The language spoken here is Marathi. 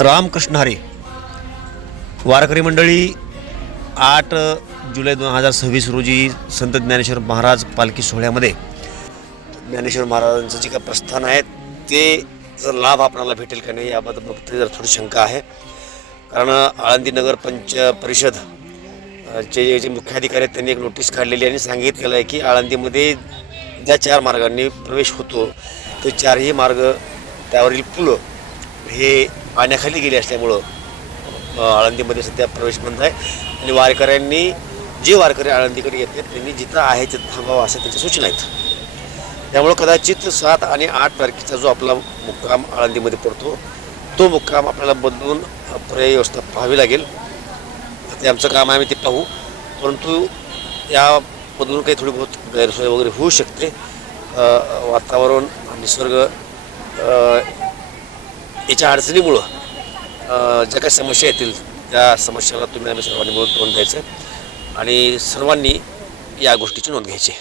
रामकृष्ण हरी वारकरी मंडळी 8 जुलै 2026 रोजी संत ज्ञानेश्वर महाराज पालखी सोहळ्यामध्ये ज्ञानेश्वर महाराजांचं जे काही प्रस्थान आहे ते जर लाभ आपल्याला भेटेल का नाही याबाबत जर थोडी शंका आहे. कारण आळंदी नगर पंच परिषद चे जे मुख्याधिकारी आहेत त्यांनी एक नोटीस काढलेली आणि सांगितलेलं आहे की आळंदीमध्ये ज्या 4 मार्गांनी प्रवेश होतो ते 4ही मार्ग त्यावरील पुलं हे पाण्याखाली गेले असल्यामुळं आळंदीमध्ये सध्या प्रवेश बंद आहे आणि वारकऱ्यांनी जे वारकरी आळंदीकडे येतात त्यांनी जिथं आहे तिथं थांबावं अशा त्यांच्या सूचना आहेत. त्यामुळं कदाचित 7 आणि 8 तारखेचा जो आपला मुक्काम आळंदीमध्ये पडतो तो मुक्काम आपल्याला बदलून पर्यायी व्यवस्था पाहावी लागेल. ते आमचं काम आहे, आम्ही ते पाहू. परंतु यामधून काही थोडी बहुत गैरसोय वगैरे होऊ शकते. वातावरण निसर्ग याच्या अडचणीमुळं ज्या काही समस्या येतील त्या समस्याला तुम्ही आम्ही सर्वांनी मिळून तोंड द्यायचं आणि सर्वांनी या गोष्टीची नोंद घ्यायची.